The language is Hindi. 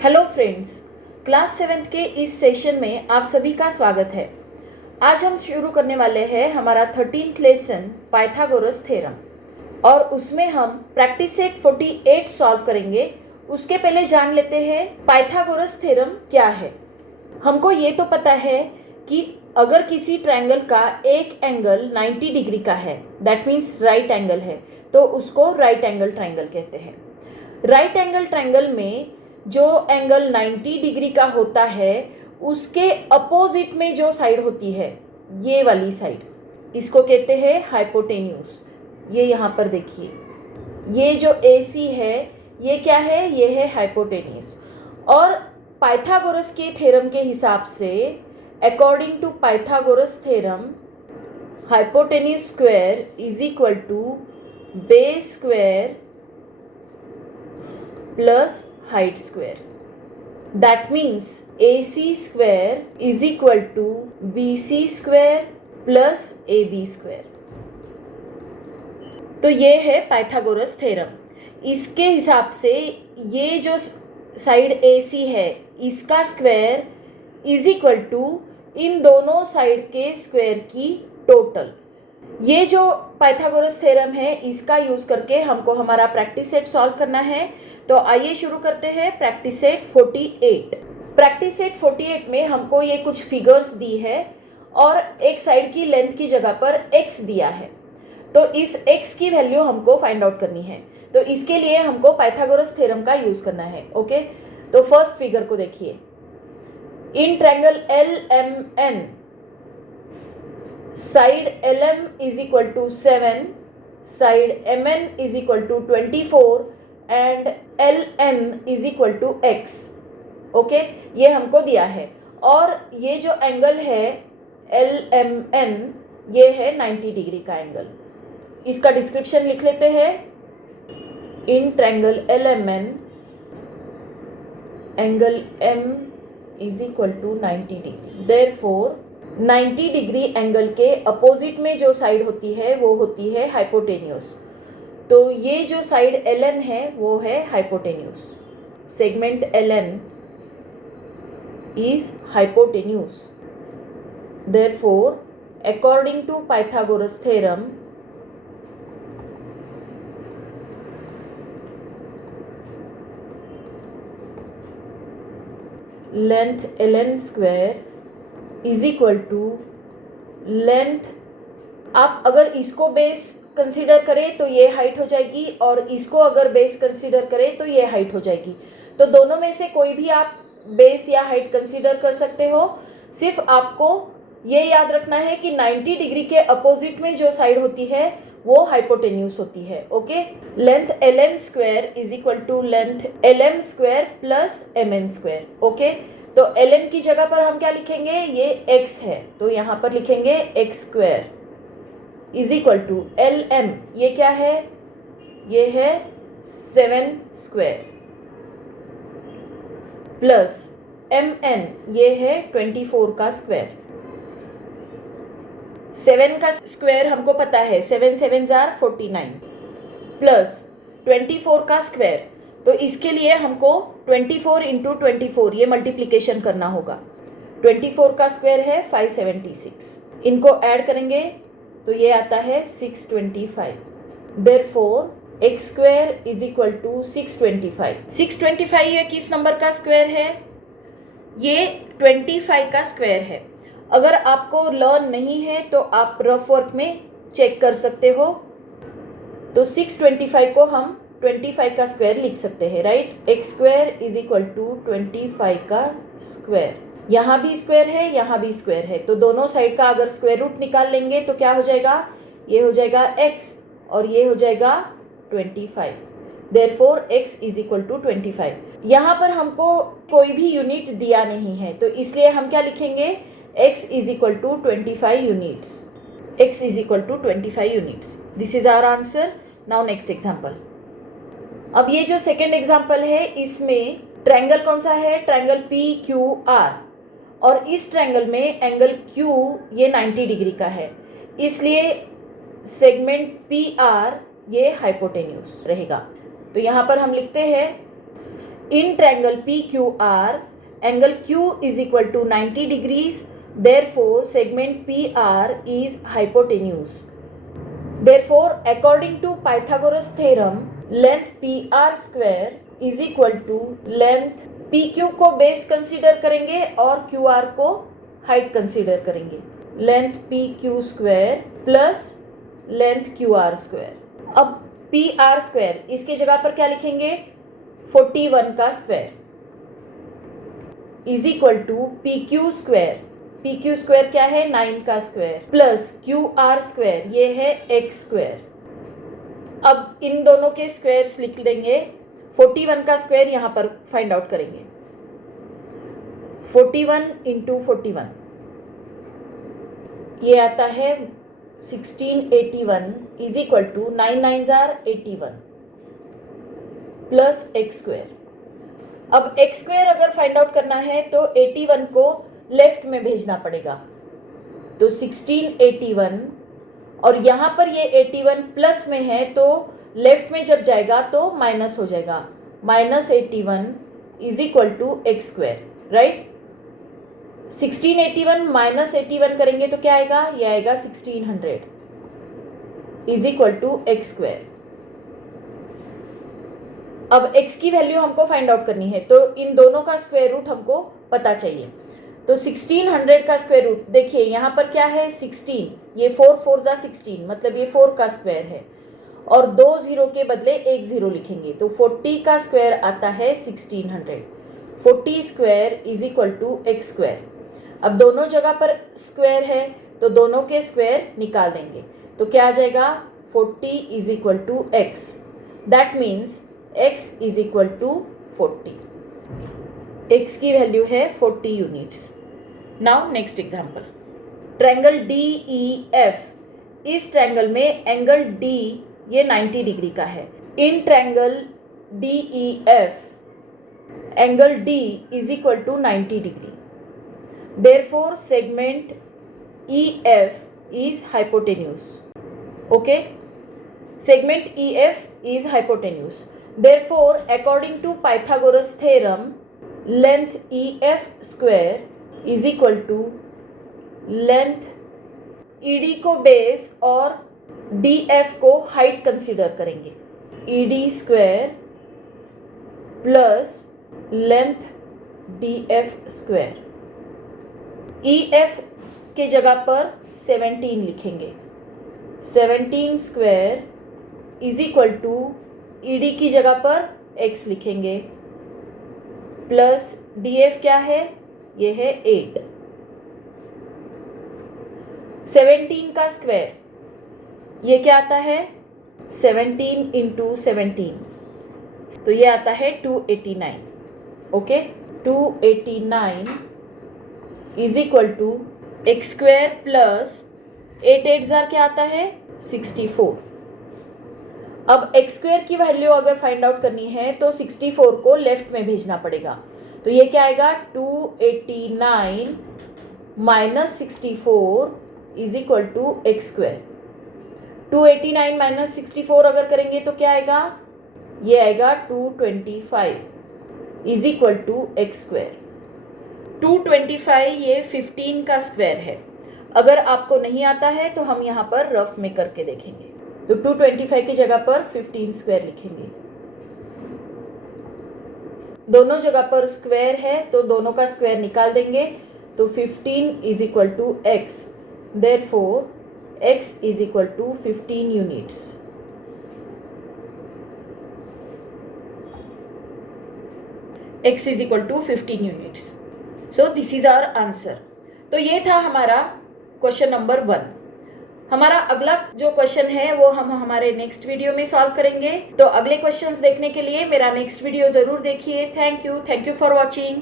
हेलो फ्रेंड्स, क्लास 7th के इस सेशन में आप सभी का स्वागत है। आज हम शुरू करने वाले हैं हमारा 13th लेसन पाइथागोरस थ्योरम और उसमें हम प्रैक्टिस सेट 48 सॉल्व करेंगे। उसके पहले जान लेते हैं पाइथागोरस थ्योरम क्या है। हमको ये तो पता है कि अगर किसी ट्रायंगल का एक एंगल 90 डिग्री का है, दैट मीन्स राइट एंगल है, तो उसको राइट एंगल ट्रायंगल कहते हैं। राइट एंगल ट्रायंगल में जो एंगल 90 डिग्री का होता है उसके अपोजिट में जो साइड होती है, ये वाली साइड, इसको कहते हैं हाइपोटेन्यूज। ये यहाँ पर देखिए, ये जो AC है ये क्या है, ये है हाइपोटेन्यूज। और पाइथागोरस के थ्योरम के हिसाब से, according to Pythagoras theorem, hypotenuse square is equal to base square plus height square. That means AC square is equal to BC square plus AB square. तो ये है पाइथागोरस थ्योरम। इसके हिसाब से ये जो साइड AC है इसका स्क्वायर इज इक्वल टू इन दोनों साइड के स्क्वायर की टोटल। ये जो पाइथागोरस थ्योरम है इसका यूज़ करके हमको हमारा प्रैक्टिस सेट सॉल्व करना है। तो आइए शुरू करते हैं प्रैक्टिस सेट 48। प्रैक्टिस सेट 48 में हमको ये कुछ फिगर्स दी है और एक साइड की लेंथ की जगह पर x दिया है। तो इस x की वैल्यू हमको फाइंड आउट करनी है। तो इसके लिए हमको पाइथागोरस थ्योरम का यूज़ करना है। ओके, तो फर्स्ट फिगर को देखिए। In triangle LMN side LM is equal to 7, side MN is equal to 24 and LN is equal to x। Okay, ये हमको दिया है। और ये जो एंगल है LMN, ये है 90 डिग्री का एंगल। इसका डिस्क्रिप्शन लिख लेते हैं। In triangle LMN angle M is equal to 90 degree. Therefore 90 degree angle के अपोजिट में जो साइड होती है वो होती है हाइपोटेन्यूज। तो ये जो साइड LN है वो है hypotenuse. Segment LN is hypotenuse. Therefore, according to Pythagoras theorem, length LN square is equal to length, आप अगर इसको बेस कंसीडर करें तो ये हाइट हो जाएगी और इसको अगर बेस कंसीडर करें तो ये हाइट हो जाएगी। तो दोनों में से कोई भी आप बेस या हाइट कंसीडर कर सकते हो। सिर्फ आपको ये याद रखना है कि 90 डिग्री के अपोजिट में जो साइड होती है वो हाइपोटेन्यूज होती है। Okay, length LN square is equal to length LM square plus MN square. Okay, तो LN की जगह पर हम क्या लिखेंगे, ये x है तो यहाँ पर लिखेंगे x square is equal to LM, ये क्या है, ये है 7 स्क्वायर प्लस MN, ये है 24 का स्क्वायर। 7 का स्क्वायर हमको पता है, 7 7s are 49 प्लस 24 का स्क्वायर। तो इसके लिए हमको 24 इंटू 24 ये मल्टीप्लिकेशन करना होगा। 24 का स्क्वायर है 576। इनको ऐड करेंगे तो ये आता है 625। Therefore x square is equal to 625। 625 ये किस नंबर का स्क्वायर है, ये 25 का स्क्वायर है। अगर आपको लर्न नहीं है तो आप रफ वर्क में चेक कर सकते हो। तो 625 को हम 25 का स्क्वायर लिख सकते हैं, right. x square is equal to 25 का स्क्वायर। यहाँ भी स्क्वायर है, यहाँ भी स्क्वायर है, तो दोनों साइड का अगर स्क्वायर रूट निकाल लेंगे तो क्या हो जाएगा, ये हो जाएगा x और ये हो जाएगा 25। Therefore x is equal to 25। यहाँ पर हमको कोई भी यूनिट दिया नहीं है तो इसलिए हम क्या लिखेंगे, x is equal to 25 units. x is equal to 25 units. This is our answer. Now next example. अब ये जो सेकेंड एग्जाम्पल है इसमें ट्रायंगल कौन सा है, ट्रायंगल PQR, और इस ट्रायंगल में एंगल Q ये 90 डिग्री का है, इसलिए सेगमेंट PR ये हाइपोटेन्यूज रहेगा। तो यहाँ पर हम लिखते हैं In triangle PQR, angle Q is equal to 90 degrees. Therefore, segment PR is hypotenuse. Therefore, according to Pythagoras theorem, length PR square is equal to length PQ को बेस कंसीडर करेंगे और QR को हाइट कंसीडर करेंगे. Length PQ square plus length QR square. अब PR स्क्वायर इसके जगह पर क्या लिखेंगे? 41 का square is equal to PQ square. PQ square क्या है? 9 का स्क्वायर प्लस QR स्क्वायर ये है x स्क्वायर. अब इन दोनों के स्क्वायर्स लिख देंगे. 41 का स्क्वायर यहाँ पर फाइंड आउट करेंगे. 41 इंटू 41 ये आता है 1681 is equal to 9 9 are 81 plus x square. अब एक्स स्क्वायर अगर फाइंड आउट करना है तो 81 को लेफ्ट में भेजना पड़ेगा. तो 1681 और यहाँ पर ये 81 प्लस में है तो लेफ्ट में जब जाएगा तो माइनस हो जाएगा. -81 is equal to x square. Right. 1681 minus 81 करेंगे तो क्या आएगा? ये आएगा 1600 is equal to x square. अब x की वैल्यू हमको फाइंड आउट करनी है तो इन दोनों का स्क्वायर रूट हमको पता चाहिए. तो 1600 का स्क्वायर रूट देखिए यहाँ पर क्या है? 16. ये 4 4 जा 16 मतलब ये 4 का स्क्वायर है और 2 0 के बदले 1 0 लिखेंगे तो 40 का स्क्वायर आता है 1600. 40 square is equal to x square. अब दोनों जगह पर स्क्वायर है तो दोनों के स्क्वायर निकाल देंगे तो क्या आ जाएगा? 40 is equal to x. That means x is equal to 40. x की वैल्यू है 40 units. Now next example. Triangle DEF. इस ट्रायंगल में एंगल D ये 90 डिग्री का है. In triangle DEF angle D is equal to 90 degree. Therefore segment EF is hypotenuse. Okay. segment EF is hypotenuse. Therefore, according to Pythagoras theorem, length EF square is equal to length ED को बेस और DF को हाइट कंसीडर करेंगे. ED square plus length DF square. EF के जगह पर 17 लिखेंगे. 17 square is equal to ED की जगह पर x लिखेंगे प्लस DF क्या है? ये है 8. 17 का स्क्वायर ये क्या आता है? 17 इंटू 17 तो ये आता है 289. Okay. 289 is equal to x square plus 8 8 क्या आता है? 64. अब एक्स स्क्वायर की वैल्यू अगर फाइंड आउट करनी है तो 64 को लेफ्ट में भेजना पड़ेगा तो ये क्या आएगा? 289 minus 64 is equal to x square. 289 minus 64 अगर करेंगे तो क्या आएगा? ये आएगा 225 is equal to x square. 225 ये 15 का स्क्वायर है. अगर आपको नहीं आता है तो हम यहाँ पर रफ में करके देखेंगे. तो 225 की जगह पर 15 स्क्वायर लिखेंगे. दोनों जगह पर स्क्वायर है तो दोनों का स्क्वायर निकाल देंगे तो 15 is equal to x. Therefore x is equal to 15 units. X is equal to 15 units. So this is our answer. तो ये था हमारा क्वेश्चन नंबर 1. हमारा अगला जो क्वेश्चन है वो हम हमारे नेक्स्ट वीडियो में सॉल्व करेंगे. तो अगले क्वेश्चंस देखने के लिए मेरा नेक्स्ट वीडियो ज़रूर देखिए. Thank you for watching.